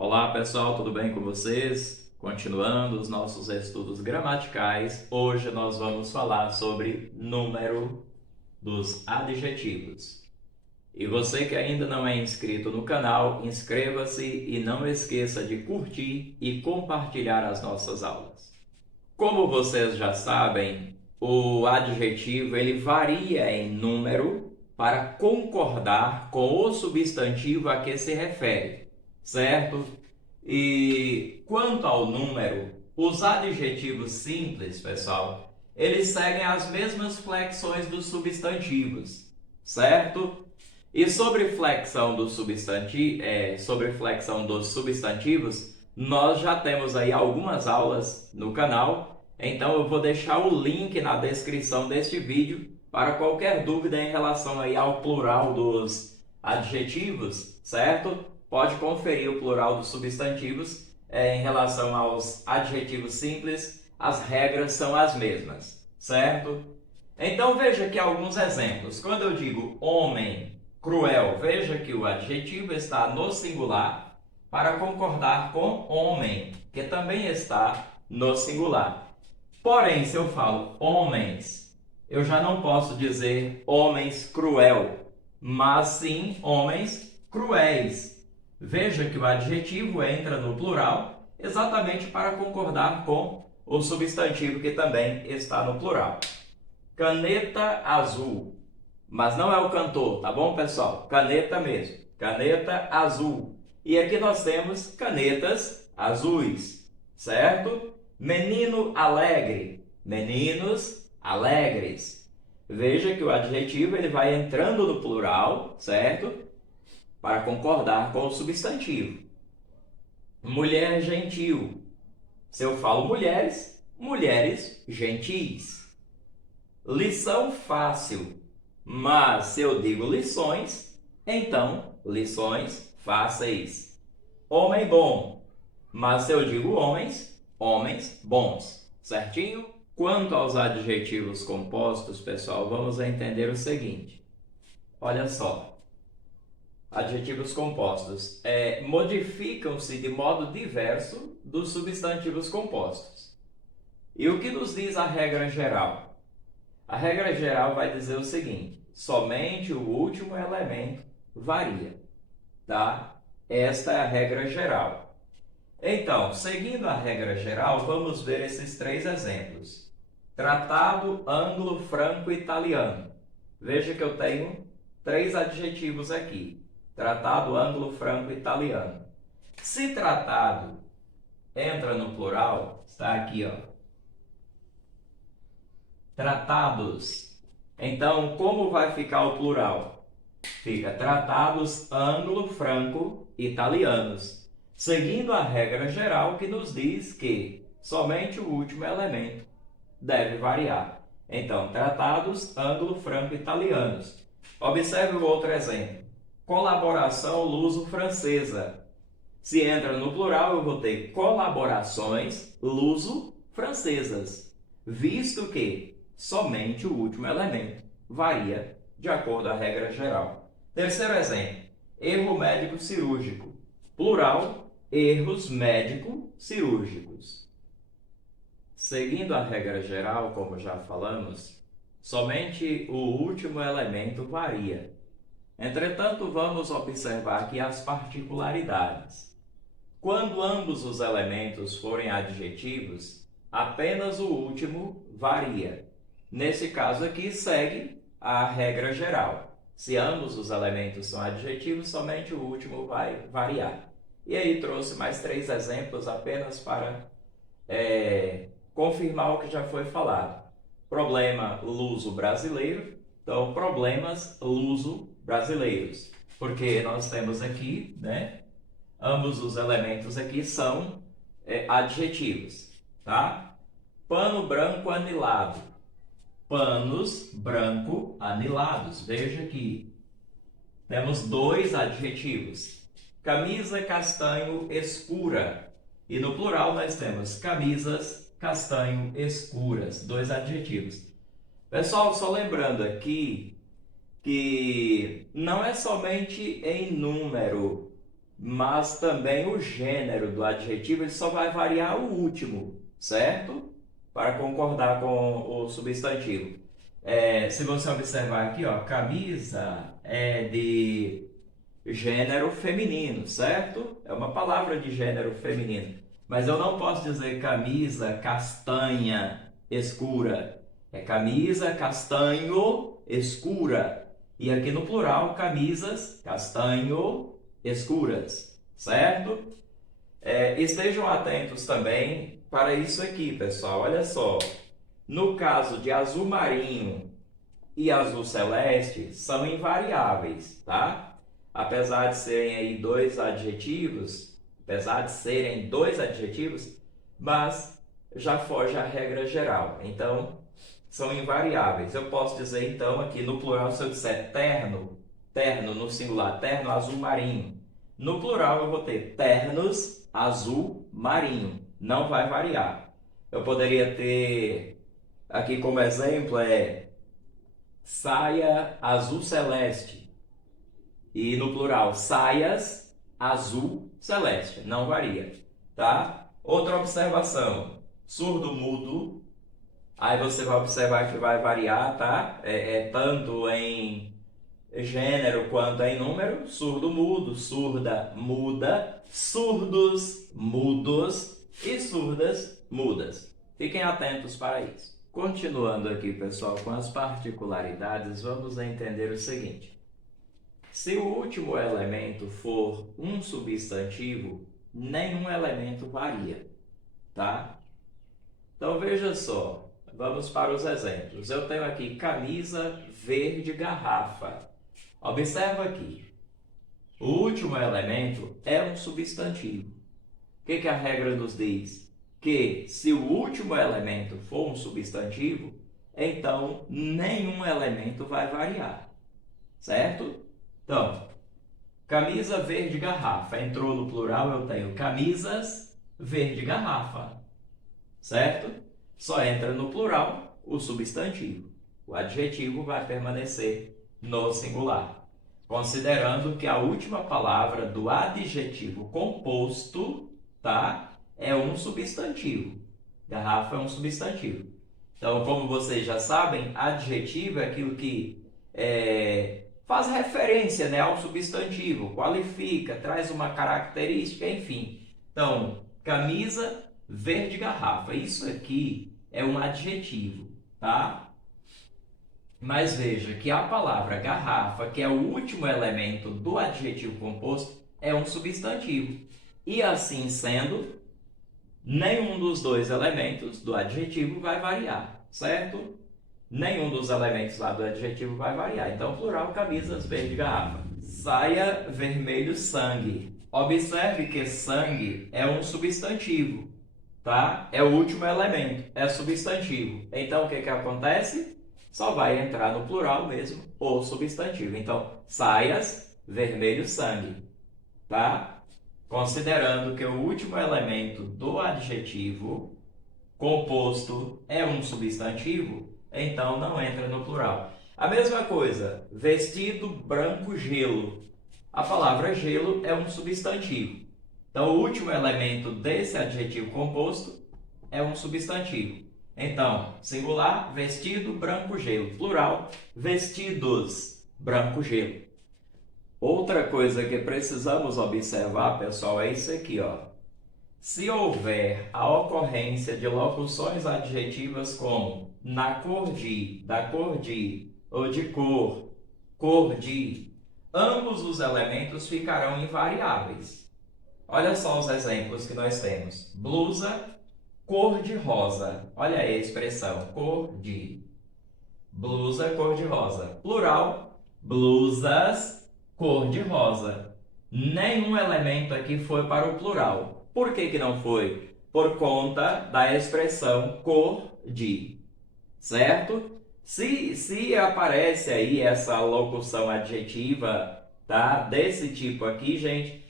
Olá pessoal, tudo bem com vocês? Continuando os nossos estudos gramaticais, hoje nós vamos falar sobre número dos adjetivos. E você que ainda não é inscrito no canal, inscreva-se e não esqueça de curtir e compartilhar as nossas aulas. Como vocês já sabem, o adjetivo ele varia em número para concordar com o substantivo a que se refere, certo? E quanto ao número, os adjetivos simples, pessoal, eles seguem as mesmas flexões dos substantivos, certo? E sobre flexão dos substantivos, nós já temos aí algumas aulas no canal, então eu vou deixar o link na descrição deste vídeo para qualquer dúvida em relação aí ao plural dos adjetivos, certo? Pode conferir o plural dos substantivos em relação aos adjetivos simples, as regras são as mesmas, certo? Então veja aqui alguns exemplos. Quando eu digo homem cruel, veja que o adjetivo está no singular para concordar com homem, que também está no singular. Porém, se eu falo homens, eu já não posso dizer homens cruel, mas sim homens cruéis. Veja que o adjetivo entra no plural exatamente para concordar com o substantivo que também está no plural. Caneta azul. Mas não é o cantor, tá bom, pessoal? Caneta mesmo. Caneta azul. E aqui nós temos canetas azuis, certo? Menino alegre. Meninos alegres. Veja que o adjetivo ele vai entrando no plural, certo? Para concordar com o substantivo. Mulher gentil. Se eu falo mulheres, mulheres gentis. Lição fácil. Mas se eu digo lições, então lições fáceis. Homem bom. Mas se eu digo homens, homens bons. Certinho? Quanto aos adjetivos compostos, pessoal, vamos entender o seguinte. Olha só. Adjetivos compostos modificam-se de modo diverso dos substantivos compostos. E o que nos diz a regra geral? A regra geral vai dizer o seguinte: somente o último elemento varia, tá? Esta é a regra geral. Então, seguindo a regra geral, vamos ver esses três exemplos. Tratado anglo-franco-italiano. Veja que eu tenho três adjetivos aqui. Tratado anglo-franco-italiano. Se tratado entra no plural, está aqui, ó. Tratados. Então, como vai ficar o plural? Fica tratados anglo-franco-italianos, seguindo a regra geral que nos diz que somente o último elemento deve variar. Então, tratados anglo-franco-italianos. Observe o outro exemplo. Colaboração luso-francesa. Se entra no plural, eu vou ter colaborações luso-francesas, visto que somente o último elemento varia de acordo à regra geral. Terceiro exemplo, erro médico-cirúrgico. Plural, erros médico-cirúrgicos. Seguindo a regra geral, como já falamos, somente o último elemento varia. Entretanto, vamos observar aqui as particularidades. Quando ambos os elementos forem adjetivos, apenas o último varia. Nesse caso aqui, segue a regra geral. Se ambos os elementos são adjetivos, somente o último vai variar. E aí trouxe mais três exemplos apenas para confirmar o que já foi falado. Problema luso-brasileiro, então problemas luso-brasileiros. Porque nós temos aqui, né? Ambos os elementos aqui são adjetivos, tá? Pano branco anilado. Panos branco anilados. Veja aqui. Temos dois adjetivos. Camisa castanho escura. E no plural nós temos camisas castanho escuras. Dois adjetivos. Pessoal, só lembrando aqui que não é somente em número mas também o gênero do adjetivo ele só vai variar o último, certo? Para concordar com o substantivo. Se você observar aqui, ó, camisa é de gênero feminino, certo? É uma palavra de gênero feminino. Mas eu não posso dizer camisa castanha escura. É camisa castanho escura. E aqui no plural, camisas castanho escuras, certo? Estejam atentos também para isso aqui, pessoal. Olha só. No caso de azul marinho e azul celeste, são invariáveis, tá? Apesar de serem dois adjetivos, mas já foge à regra geral. Então, são invariáveis. Eu posso dizer, então, aqui no plural, se eu disser terno, terno no singular, terno azul marinho. No plural, eu vou ter ternos azul marinho. Não vai variar. Eu poderia ter, aqui como exemplo, saia azul celeste. E no plural, saias azul celeste. Não varia, tá? Outra observação, surdo mudo. Aí você vai observar que vai variar, tá? Tanto em gênero quanto em número. Surdo mudo, surda muda, surdos mudos e surdas mudas. Fiquem atentos para isso. Continuando aqui, pessoal, com as particularidades, vamos entender o seguinte. Se o último elemento for um substantivo, nenhum elemento varia, tá? Então veja só, vamos para os exemplos. Eu tenho aqui camisa verde garrafa. Observa aqui, o último elemento é um substantivo. O que a regra nos diz? Que se o último elemento for um substantivo, então nenhum elemento vai variar, certo? Então, camisa verde garrafa. Entrou no plural, eu tenho camisas verde garrafa, certo? Só entra no plural o substantivo. O adjetivo vai permanecer no singular. Considerando que a última palavra do adjetivo composto, tá? É um substantivo. Garrafa é um substantivo. Então, como vocês já sabem, adjetivo é aquilo que faz referência, né, ao substantivo, qualifica, traz uma característica, enfim. Então, camisa verde garrafa. Isso aqui é um adjetivo, tá? Mas veja que a palavra garrafa, que é o último elemento do adjetivo composto, é um substantivo. E assim sendo, nenhum dos dois elementos do adjetivo vai variar, certo? Nenhum dos elementos lá do adjetivo vai variar. Então, plural, camisas verde garrafa. Saia vermelho sangue. Observe que sangue é um substantivo, tá? É o último elemento, é substantivo. Então, o que acontece? Só vai entrar no plural mesmo o substantivo. Então, saias vermelho sangue, tá? Considerando que o último elemento do adjetivo composto é um substantivo, então não entra no plural. A mesma coisa, vestido branco gelo. A palavra gelo é um substantivo. Então, o último elemento desse adjetivo composto é um substantivo. Então, singular, vestido branco gelo. Plural, vestidos branco gelo. Outra coisa que precisamos observar, pessoal, é isso aqui, ó. Se houver a ocorrência de locuções adjetivas como na cor de, da cor de, ou de cor, cor de, ambos os elementos ficarão invariáveis. Olha só os exemplos que nós temos. Blusa, cor de rosa. Olha aí a expressão, cor de. Blusa, cor de rosa. Plural, blusas, cor de rosa. Nenhum elemento aqui foi para o plural. Por que não foi? Por conta da expressão cor de, certo? Se aparece aí essa locução adjetiva, tá? Desse tipo aqui, gente,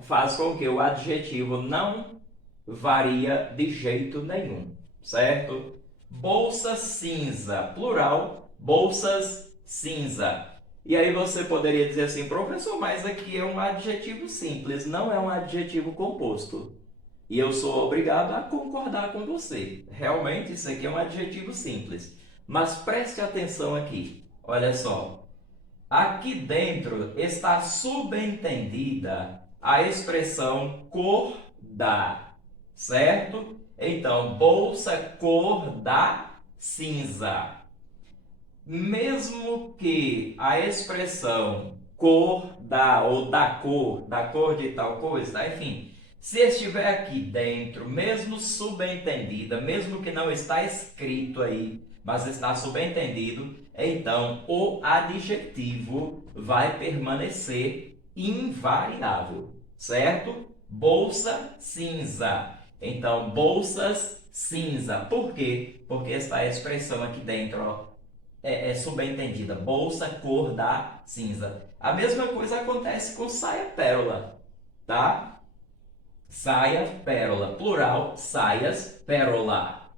faz com que o adjetivo não varia de jeito nenhum, certo? Bolsa cinza, plural, bolsas cinza. E aí você poderia dizer assim, professor, mas aqui é um adjetivo simples, não é um adjetivo composto. E eu sou obrigado a concordar com você. Realmente, isso aqui é um adjetivo simples. Mas preste atenção aqui. Olha só. Aqui dentro está subentendida a expressão cor da, certo? Então, bolsa cor da cinza. Mesmo que a expressão cor da ou da cor de tal coisa, tá? Enfim, se estiver aqui dentro, mesmo subentendida, mesmo que não está escrito aí, mas está subentendido, então o adjetivo vai permanecer invariável, certo? Bolsa cinza. Então, bolsas cinza. Por quê? Porque está a expressão aqui dentro, ó, é subentendida. Bolsa cor da cinza. A mesma coisa acontece com saia pérola, tá? Saia pérola, plural, saias pérola.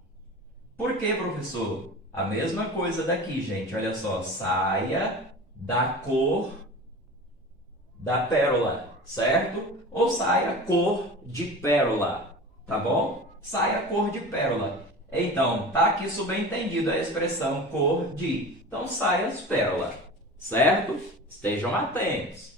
Por quê, professor? A mesma coisa daqui, gente. Olha só, saia da cor da pérola, certo? Ou saia cor de pérola, tá bom? Saia cor de pérola. Então, tá aqui subentendido a expressão cor de. Então, saias pérola, certo? Estejam atentos.